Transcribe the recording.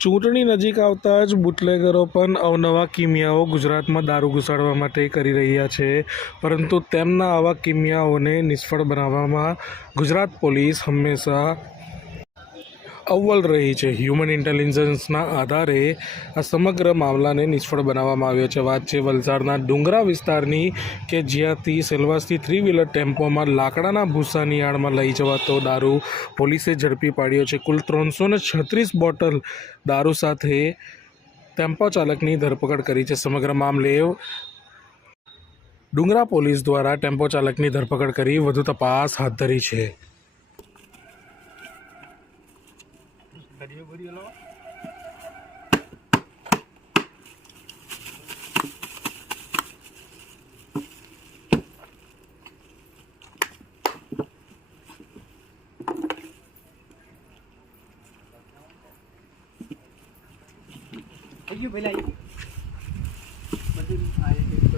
ચૂંટણી નજીક આવતા જ બુટલેગરો પણ અવનવા કિમિયાઓ ગુજરાતમાં દારૂ ઘુસાડવા માટે કરી રહ્યા છે. પરંતુ તેમના આવા કિમિયાઓને નિષ્ફળ બનાવવામાં ગુજરાત પોલીસ હંમેશા અવ્વલ રહી છે. હ્યુમન ઇન્ટેલિજન્સના આધારે આ સમગ્ર મામલાને નિષ્ફળ બનાવવામાં આવ્યો છે. વાત છે વલસાડના ડુંગરા વિસ્તારની કે જ્યાંથી સેલવાસથી થ્રી વ્હીલર ટેમ્પોમાં લાકડાના ભૂસાની આડમાં લઈ જવાતો દારૂ પોલીસે ઝડપી પાડ્યો છે. કુલ ત્રણસો છત્રીસ બોટલ દારૂ સાથે ટેમ્પો ચાલકની ધરપકડ કરી છે. સમગ્ર મામલે ડુંગરા પોલીસ દ્વારા ટેમ્પો ચાલકની ધરપકડ કરી વધુ તપાસ હાથ ધરી છે. થઈ ગયું પેલા બધું આ